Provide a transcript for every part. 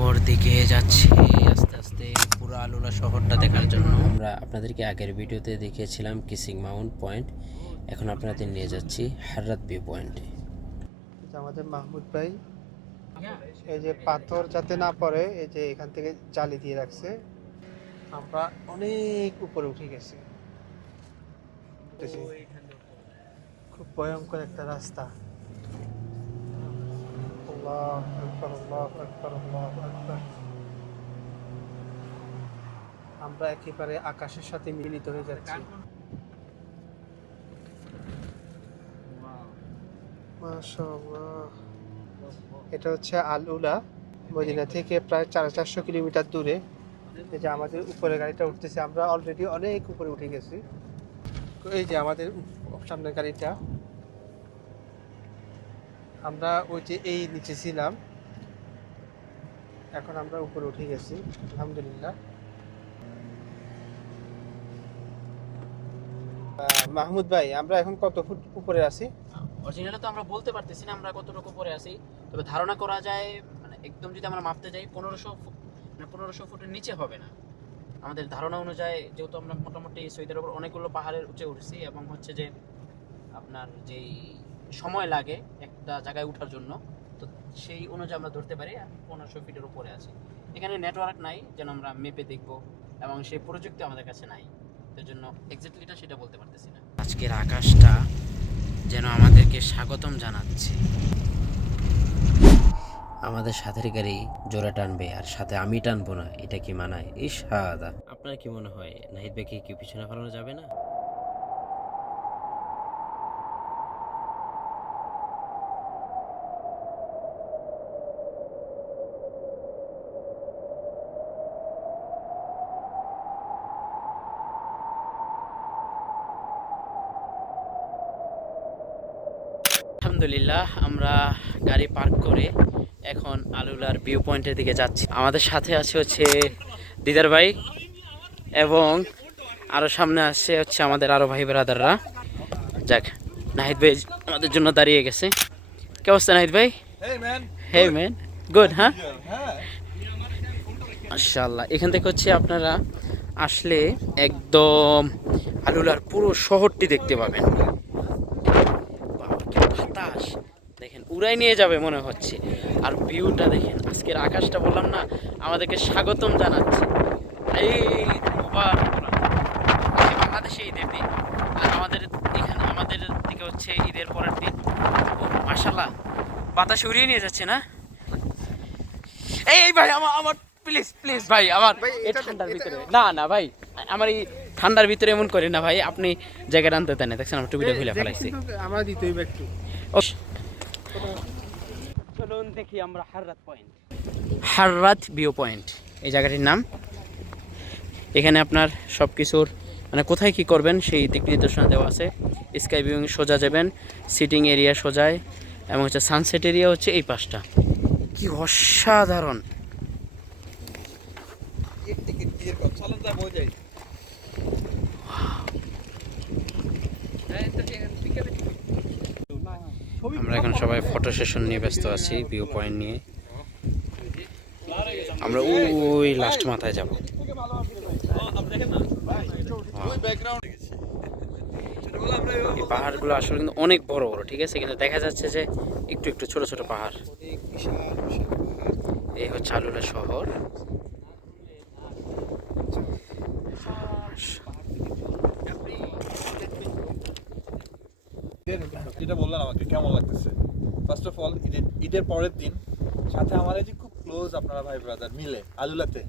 উপর দিকে যাচ্ছি। আস্তে আস্তে পুরো আলুলা শহরটা দেখার জন্য। আমরা আপনাদেরকে আগের ভিডিওতে দেখিয়েছিলাম কিসিং মাউন্ট পয়েন্ট। এখন আপনাদের নিয়ে যাচ্ছি হাররাত ভিউ পয়েন্টে। আমাদের মাহমুদ ভাই, এই যে পাথর যাতে না পড়ে, এই যে এখান থেকে জালি দিয়ে রাখছে। আমরা অনেক উপরে উঠে গেছি। খুব ভয়ঙ্কর একটা রাস্তা। আমরা একেবারে আকাশের সাথে মিলিত হয়ে যাচ্ছি। এটা হচ্ছে আল উলা মদিনা থেকে প্রায় চার চারশো কিলোমিটার দূরে। এই যে আমাদের উপরে গাড়িটা উঠতেছে, আমরা অলরেডি অনেক উপরে উঠে গেছি। এই যে আমাদের সামনের গাড়িটা আমরা ওই যে এই নিচে ছিলাম। এখন আমরা উপরে উঠে গেছি, আলহামদুলিল্লাহ। মাহমুদ ভাই, আমরা এখন কত ফুট উপরে আছি? অরিজিনালি তো আমরা বলতে পারতেছি না আমরা কতটুকু উপরে আছি। তবে ধারণা করা যায় মানে একদম যদি আমরা মাপতে যাই, পনেরোশো মানে পনেরোশো ফুটের নিচে হবে না। আমাদের ধারণা অনুযায়ী যেহেতু আমরা মোটামুটি সৈদের উপর অনেকগুলো পাহাড়ের উঁচে উঠছি এবং হচ্ছে যে আপনার যেই সময় লাগে একটা জায়গায় ওঠার জন্য। তো সেই অনুযায়ী আমরা ধরতে পারি পনেরোশো ফিটের উপরে আছি। এখানে নেটওয়ার্ক নাই, যেন আমরা মেপে দেখব এবং সেই প্রযুক্তি আমাদের কাছে নাই। এর জন্য এক্স্যাক্টলিটা সেটা বলতে পারতেছি না। আজকের আকাশটা যেন আমাদেরকে স্বাগতম জানাচ্ছে। আমাদের সাথের গাড়ি জোরে টানবে আর সাথে আমি টানবো না, এটা কি মানায়? ইস হাদা আপনার কি মনে হয় নাহিদ ভাইকে কি পিছনে ফেলানো যাবে না? আলহামদুলিল্লাহ আমরা গাড়ি পার্ক করে এখন আলুলার ভিউ পয়েন্টের দিকে যাচ্ছি। আমাদের সাথে আছে হচ্ছে দিদার ভাই এবং আরও সামনে আসছে হচ্ছে আমাদের আরও ভাই ব্রাদাররা। যাক নাহিদ ভাই আমাদের জন্য দাঁড়িয়ে গেছে। কে অবস্থা নাহিদ ভাই? হে ম্যান গুড হ্যাঁ মাশাআল্লাহ এখান থেকে হচ্ছে আপনারা আসলে একদম আলুলার পুরো শহরটি দেখতে পাবেন বাবা, কি বাতাস দেখেন উড়াই নিয়ে যাবে মনে হচ্ছে। আর ভিউটা দেখেন আজকের আকাশটা বললাম না আমাদেরকে স্বাগতম জানাচ্ছে। এই বাংলাদেশে ঈদের দিন। আর আমাদের এখানে আমাদের দিকে হচ্ছে ঈদের পরের দিন। বাতাস উড়িয়ে নিয়ে যাচ্ছে না? এই ভাই আমার আমার প্লিজ প্লিজ ভাই আমার এই ঠান্ডার ভিতরে। না না ভাই আমার এই ঠান্ডার ভিতরে এমন করে না ভাই আপনি জায়গাটা আনতে দেন দেখছেন আমার টুপিটা খুলে ফেলাইছি। আমরা দিতে হইবে একটু। চলুন দেখি আমরা হাররাত পয়েন্ট। হাররাত ভিউ পয়েন্ট এই জায়গাটির নাম। এখানে আপনার সব কিছুর মানে কোথায় কি করবেন সেই দিক নির্দেশনা দেওয়া আছে। স্কাই ভিউইং সোজা যাবেন সিটিং এরিয়া সোজায় এবং হচ্ছে সানসেট এরিয়া হচ্ছে এই পাশটা। কি অসাধারণ। एक আমরা এখন সবাই ফটো সেশন নিয়ে ব্যস্ত আছি ভিউ পয়েন্ট নিয়ে। আমরা ওই লাস্ট মাথায় যাব। এই পাহাড়গুলো আসলে কিন্তু অনেক বড় বড় ঠিক আছে? কিন্তু দেখা যাচ্ছে যে একটু একটু ছোট ছোট পাহাড়। এই হচ্ছে আলুলা শহর। ঈদের যেটা বললেন আমাকে, কেমন লাগতেছে? ফার্স্ট অফ অল ঈদের ঈদের পরের দিন, সাথে এই যে খুব ক্লোজ আপনারা ভাই ব্রাদার মিলে, আলুলাতে,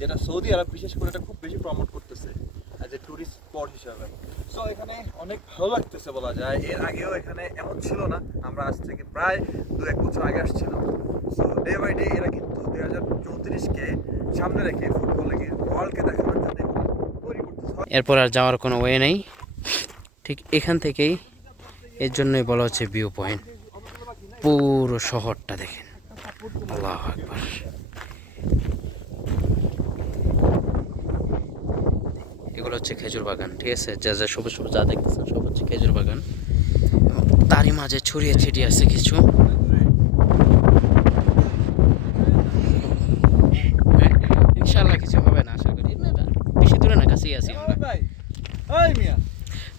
যেটা সৌদি আরব বিশেষ করে এটা খুব বেশি প্রমোট করতেছে অ্যাজ এ টুরিস্ট স্পট হিসাবে। সো এখানে অনেক ভালো লাগতেছে বলা যায়। এর আগেও এখানে এমন ছিল না, আমরা আজ থেকে প্রায় দু এক বছর আগে আসছিলাম। সো ডে বাই ডে এরা কিন্তু দুই হাজার চৌত্রিশকে সামনে রেখে ফুটবলকে ওয়ার্ল্ডকে দেখানোর জন্য এরপর আর যাওয়ার কোনো ওয়ে নেই। ঠিক এখান থেকেই এর জন্যই বলা হচ্ছে ভিউ পয়েন্ট পুরো শহরটা দেখেন। আল্লাহ একবার এগুলো হচ্ছে খেজুর বাগান, ঠিক আছে? যা যা সবুজ সবুজ যা দেখতেছেন সব হচ্ছে খেজুর বাগান। তারই মাঝে ছড়িয়ে ছিটিয়ে আছে কিছু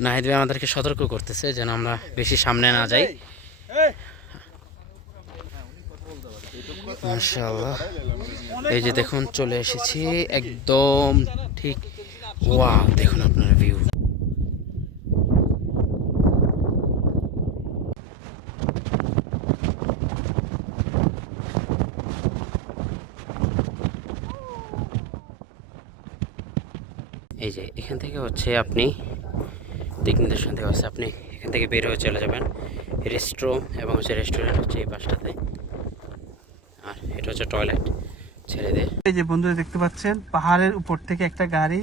নাহিদ ভাই আমাদেরকে সতর্ক করতেছে যেন আমরা বেশি সামনে না যাই। এই যে দেখুন, চলে এসেছি একদম ঠিক ওয়া দেখুন আপনার ভিউ এই যে, এখান থেকে হচ্ছে আপনি দিক নির্দেশনা দেওয়া আছে। আপনি এখান থেকে বের হয়ে চলে যাবেন। রেস্ট্রুম এবং হচ্ছে রেস্টুরেন্ট হচ্ছে এই পাশটাতে। আর এটা হচ্ছে টয়লেট ছেলেদের এই যে বন্ধুরা দেখতে পাচ্ছেন, পাহাড়ের উপর থেকে একটা গাড়ি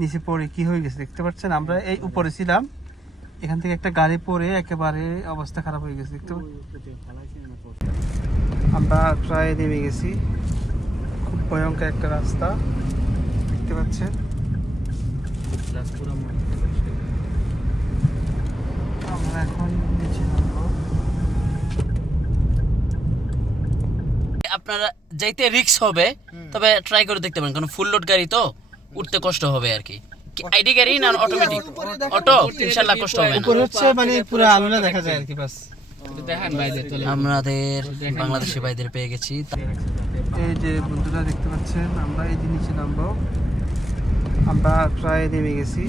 নিচে পড়ে। কি হয়ে গেছে দেখতে পাচ্ছেন? আমরা এই উপরে ছিলাম। এখান থেকে একটা গাড়ি পড়ে একেবারে অবস্থা খারাপ হয়ে গেছে দেখতে? আমরা প্রায় নেমে গেছি। খুব ভয়ঙ্কর একটা রাস্তা। দেখতে পাচ্ছেন? আমরা এখন নিচে নামবো আপনারা যাইতে রিক্স হবে তবে ট্রাই করে দেখতে পারেন কারণ ফুল লোড গাড়ি তো উঠতে কষ্ট হবে আর কি। আইডি গাড়ি না অটোমেটিক অটো ইনশাল্লাহ কষ্ট হবে না। উপরে হচ্ছে মানে পুরো আলোটা দেখা যায় আর কি বাস। আমাদের বাংলাদেশি ভাইদের পেয়ে গেছি। এই যে বন্ধুরা দেখতে পাচ্ছেন আমরা এই যে নিচে নামবো। আমরা প্রায় নেমে গেছি।